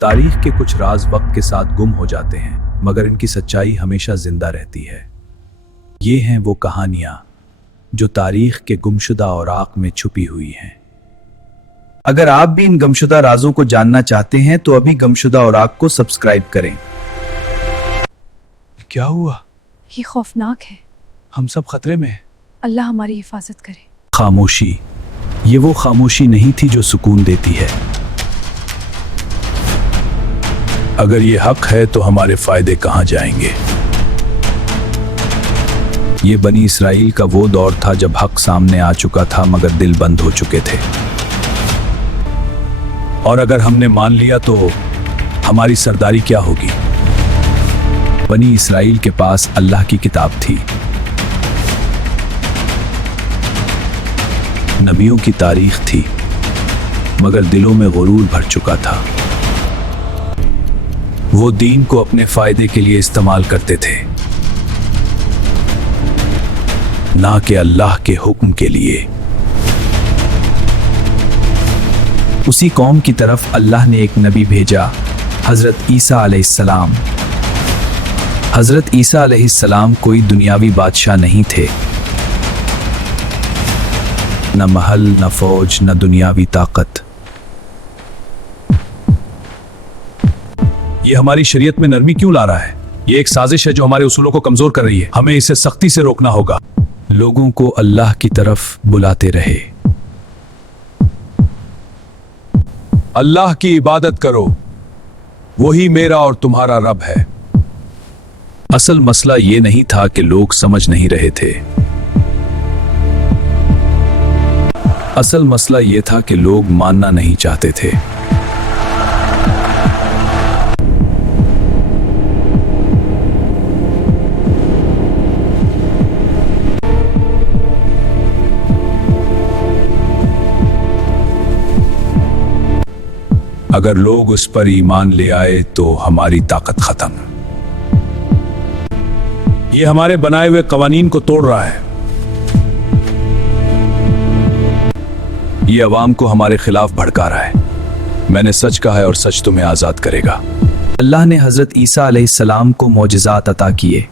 तारीख के कुछ राज वक्त के साथ गुम हो जाते हैं, मगर इनकी सच्चाई हमेशा जिंदा रहती है। ये हैं वो कहानियां जो तारीख के गुमशुदा औराक में छुपी हुई हैं। अगर आप भी इन गुमशुदा राजों को जानना चाहते हैं तो अभी गुमशुदा औराक को सब्सक्राइब करें। क्या हुआ? ये खौफनाक है। हम सब खतरे में हैं। अल्लाह हमारी हिफाजत करे। खामोशी, ये वो खामोशी नहीं थी जो सुकून देती है। अगर ये हक है तो हमारे फायदे कहां जाएंगे? ये बनी इसराइल का वो दौर था जब हक सामने आ चुका था मगर दिल बंद हो चुके थे। और अगर हमने मान लिया तो हमारी सरदारी क्या होगी? बनी इसराइल के पास अल्लाह की किताब थी, नबियों की तारीख थी, मगर दिलों में गुरूर भर चुका था। वो दीन को अपने फायदे के लिए इस्तेमाल करते थे, ना कि अल्लाह के हुक्म के लिए। उसी कौम की तरफ अल्लाह ने एक नबी भेजा, हजरत ईसा अलैहिस्सलाम। हजरत ईसा अलैहिस्सलाम कोई दुनियावी बादशाह नहीं थे, न महल, न फौज, न दुनियावी ताकत। ये हमारी शरीयत में नरमी क्यों ला रहा है? ये एक साजिश है जो हमारे उसूलों को कमजोर कर रही है। हमें इसे सख्ती से रोकना होगा। लोगों को अल्लाह की तरफ बुलाते रहे, अल्लाह की इबादत करो, वही मेरा और तुम्हारा रब है। असल मसला ये नहीं था कि लोग समझ नहीं रहे थे, असल मसला ये था कि लोग मानना नहीं चाहते थे। अगर लोग उस पर ईमान ले आए तो हमारी ताकत खत्म। ये हमारे बनाए हुए कवानीन को तोड़ रहा है। ये अवाम को हमारे खिलाफ भड़का रहा है। मैंने सच कहा है और सच तुम्हें आजाद करेगा। अल्लाह ने हजरत ईसा अलैहिस्सलाम को मौजिज़ात अता किए।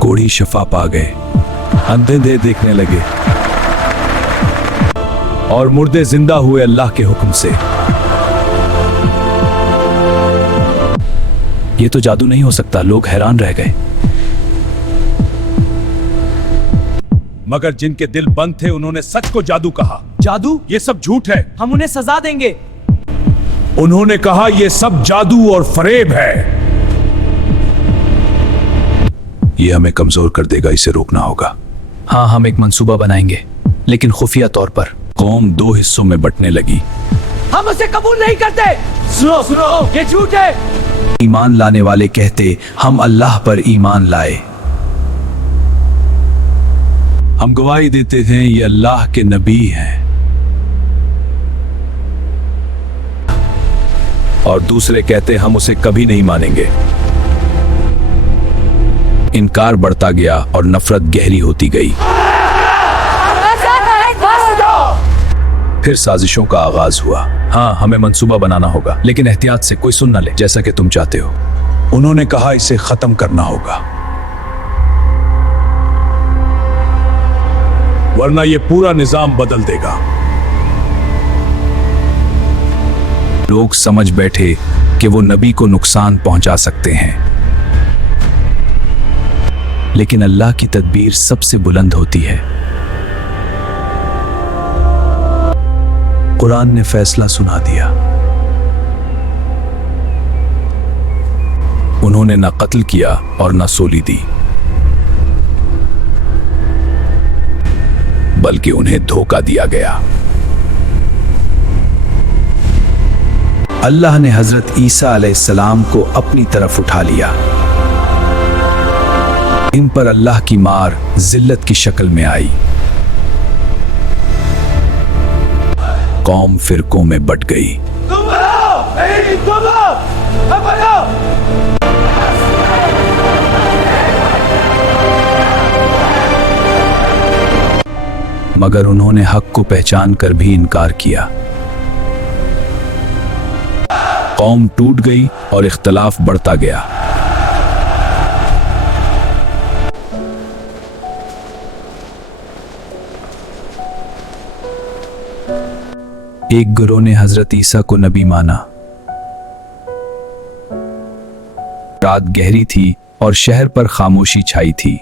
कोढ़ी शफा पा गए, अंधे देखने लगे और मुर्दे जिंदा हुए अल्लाह के हुक्म से। ये तो जादू नहीं हो सकता। लोग हैरान रह गए, मगर जिनके दिल बंद थे उन्होंने सच को जादू कहा। जादू? ये सब झूठ है। हम उन्हें सजा देंगे। उन्होंने कहा ये सब जादू और फरेब है। ये हमें कमजोर कर देगा, इसे रोकना होगा। हाँ, हम एक मंसूबा बनाएंगे, लेकिन खुफिया तौर पर। कौम दो हिस्सों में बंटने लगी। हम उसे कबूल नहीं करते। सुनो सुनो, ये झूठ है। ईमान लाने वाले कहते हम अल्लाह पर ईमान लाए। हम गवाही देते थे ये अल्लाह के नबी हैं। और दूसरे कहते हम उसे कभी नहीं मानेंगे। इनकार बढ़ता गया और नफरत गहरी होती गई। फिर साजिशों का आगाज हुआ। हाँ, हमें मंसूबा बनाना होगा, लेकिन एहतियात से, कोई सुन न ले, जैसा कि तुम चाहते हो। उन्होंने कहा इसे खत्म करना होगा, वरना ये पूरा निजाम बदल देगा। लोग समझ बैठे कि वो नबी को नुकसान पहुंचा सकते हैं, लेकिन अल्लाह की तदबीर सबसे बुलंद होती है। कुरान ने फैसला सुना दिया। उन्होंने न कत्ल किया और न सोली दी, बल्कि उन्हें धोखा दिया गया। अल्लाह ने हजरत ईसा अलैहिस्सलाम को अपनी तरफ उठा लिया। इन पर अल्लाह की मार जिल्लत की शक्ल में आई। कौम फिरकों में बट गई। मगर उन्होंने हक को पहचान कर भी इनकार किया। कौम टूट गई और इख्तलाफ बढ़ता गया। एक गुरु ने हजरत ईसा को नबी माना। रात गहरी थी और शहर पर खामोशी छाई थी,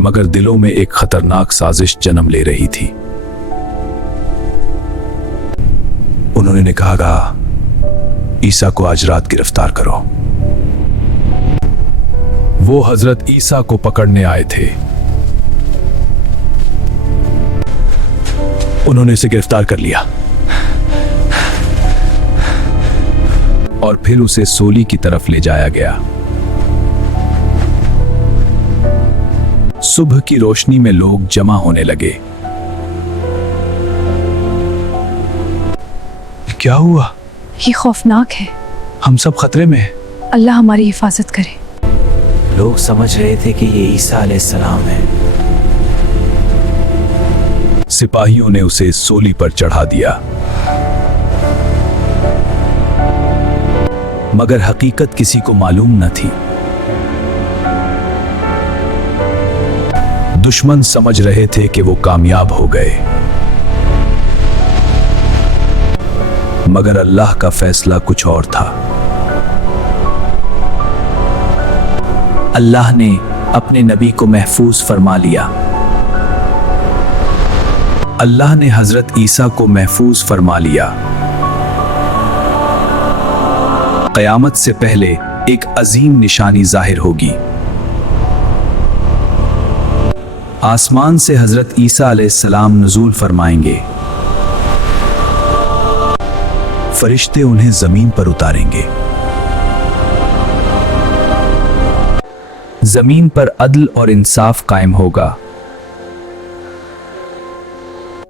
मगर दिलों में एक खतरनाक साजिश जन्म ले रही थी। उन्होंने कहा, ईसा को आज रात गिरफ्तार करो। वो हजरत ईसा को पकड़ने आए थे। उन्होंने इसे गिरफ्तार कर लिया और फिर उसे सोली की तरफ ले जाया गया। सुबह की रोशनी में लोग जमा होने लगे। क्या हुआ? ये खौफनाक है। हम सब खतरे में हैं। अल्लाह हमारी हिफाजत करे। लोग समझ रहे थे कि ये ईसा अलैहिस्सलाम है। सिपाहियों ने उसे सोली पर चढ़ा दिया, मगर हकीकत किसी को मालूम न थी। दुश्मन समझ रहे थे कि वो कामयाब हो गए, मगर अल्लाह का फैसला कुछ और था। अल्लाह ने अपने नबी को महफूज फरमा लिया। अल्लाह ने हजरत ईसा को महफूज फरमा लिया। क़यामत से पहले एक अजीम निशानी जाहिर होगी। आसमान से हजरत ईसा अलैहिस्सलाम नुज़ूल फरमाएंगे। फरिश्ते उन्हें जमीन पर उतारेंगे। जमीन पर अदल और इंसाफ कायम होगा,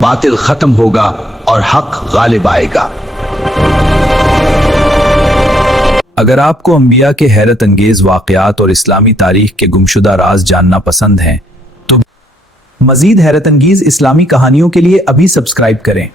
बातिल खत्म होगा और हक गालिब आएगा। अगर आपको अंबिया के हैरत अंगेज वाक़यात और इस्लामी तारीख के गुमशुदा राज जानना पसंद हैं तो मज़ीद हैरत अंगेज इस्लामी कहानियों के लिए अभी सब्सक्राइब करें।